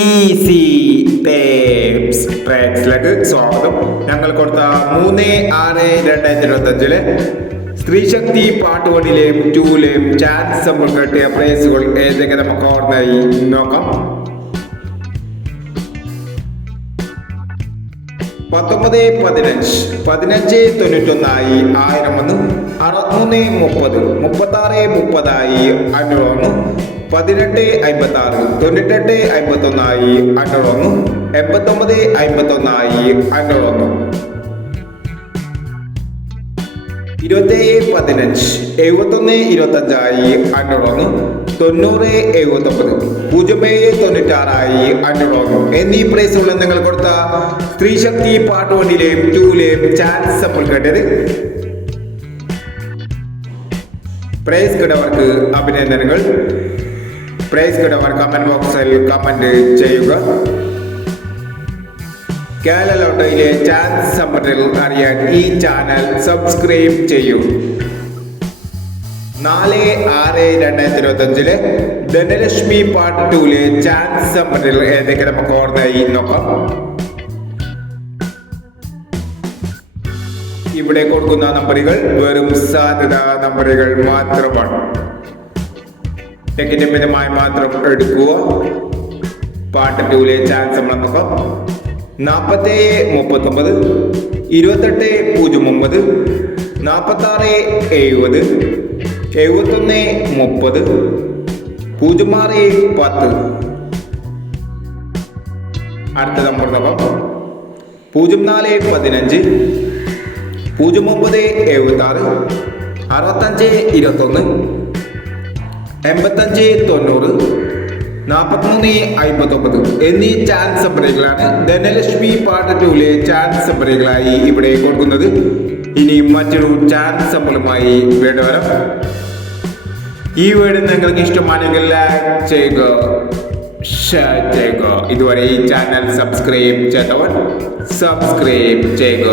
Easy ട്രാക്സിലേക്ക് സ്വാഗതം. ഞങ്ങൾ കൊടുത്ത മൂന്ന് ആറ് രണ്ടായിരത്തി ഇരുപത്തഞ്ചിലെ സ്ത്രീശക്തി പാട്ടുകളിലെയും ടൂലെയും ചാൻസ് നമ്മൾ കിട്ടിയ പ്രൈസുകൾ ഏതെങ്കിലും നമുക്ക് ഓർമ്മയായി നോക്കാം. പത്തൊമ്പത് പതിനഞ്ച്. പതിനഞ്ച് തൊണ്ണൂറ്റൊന്നായി ആയിരം ഒന്ന് അറുപത്തിമൂന്ന് മുപ്പത്. മുപ്പത്താറ് മുപ്പതായി അഞ്ഞൂറ് ഒന്ന് പതിനെട്ട് അമ്പത്തി ആറ് തൊണ്ണൂറ്റെട്ട് അമ്പത്തൊന്നായി അഞ്ഞൂറൊന്ന്. എൺപത്തൊമ്പത് അമ്പത്തൊന്നായി അഞ്ഞൂറൊന്ന്. ഇരുപത്തേഴ് പതിനഞ്ച്. എഴുപത്തൊന്ന് ഇരുപത്തഞ്ചായി അഞ്ഞൂറൊന്ന് തൊണ്ണൂറ് എഴുപത്തൊമ്പത്. പൂജ്യം ഏഴ് തൊണ്ണൂറ്റാറായി അഞ്ഞൂറൊന്ന് എന്നീ പ്രൈസുകൾ നിങ്ങൾ കൊടുത്ത സ്ത്രീശക്തി പാർട്ട് വണ്ണിലെയും ടൂലെയും ചാൻസ് നമ്മൾ കേട്ടത് പ്രൈസ് കിടവർക്ക് അഭിനന്ദനങ്ങൾ. പ്രൈസ് കിടവർ കമന്റ് ബോക്സിൽ കമന്റ് ചെയ്യുക. കേരള ലോട്ടറിയിലെ ചാൻസ് അറിയാൻ ഈ ചാനൽ സബ്സ്ക്രൈബ് ചെയ്യൂ. നാല് ആറ് രണ്ടായിരത്തി ഇരുപത്തി അഞ്ചിൽ ധനലക്ഷ്മി പാർട്ട് ടൂലെ ചാൻസ് സമ്മറിൽ ഏതൊക്കെ നമുക്ക് ഓർമ്മയായി നോക്കാം. ഇവിടെ കൊടുക്കുന്ന നമ്പറുകൾ വെറും സാധ്യത നമ്പറുകൾ മാത്രമാണ്. ടെക്കിന്റെ മിതമായി മാത്രം എടുക്കുക. പാട്ട് ടൂലെ ചാൻസ് നമ്മൾ നോക്കാം. നാൽപ്പത്തേഴ് മുപ്പത്തൊമ്പത് ഇരുപത്തെട്ട് പൂജ്യം ഒമ്പത് നാൽപ്പത്താറ് എഴുപത് എഴുപത്തൊന്ന് മുപ്പത് പൂജ്യം ആറ് പത്ത്. അടുത്ത നമ്പർ പൂജ്യം നാല് പതിനഞ്ച് പൂജ്യം ഒമ്പത് എഴുപത്താറ് അറുപത്തഞ്ച് ഇരുപത്തൊന്ന് എൺപത്തഞ്ച് തൊണ്ണൂറ് നാൽപ്പത്തിമൂന്ന് അമ്പത്തൊമ്പത് എന്നീ ചാൻസ് നമ്പറുകളാണ് ധനലക്ഷ്മി പാർട്ട് ടൂലെ ചാൻസ് നമ്പറുകളായി ഇവിടെ കൊടുക്കുന്നത്. ഇനി മറ്റൊരു ചാൻസ് നമ്പറുമായി വീണ്ടും വരാം. ഈ വീട് നിങ്ങൾക്ക് ഇഷ്ടമാണെങ്കിൽ ലൈക്ക് ചെയ്യുക ഷെയർ ചെയ്യുക. ഇതുവരെ ഈ ചാനൽ സബ്സ്ക്രൈബ് ചെയ്തവർ സബ്സ്ക്രൈബ് ചെയ്യുക.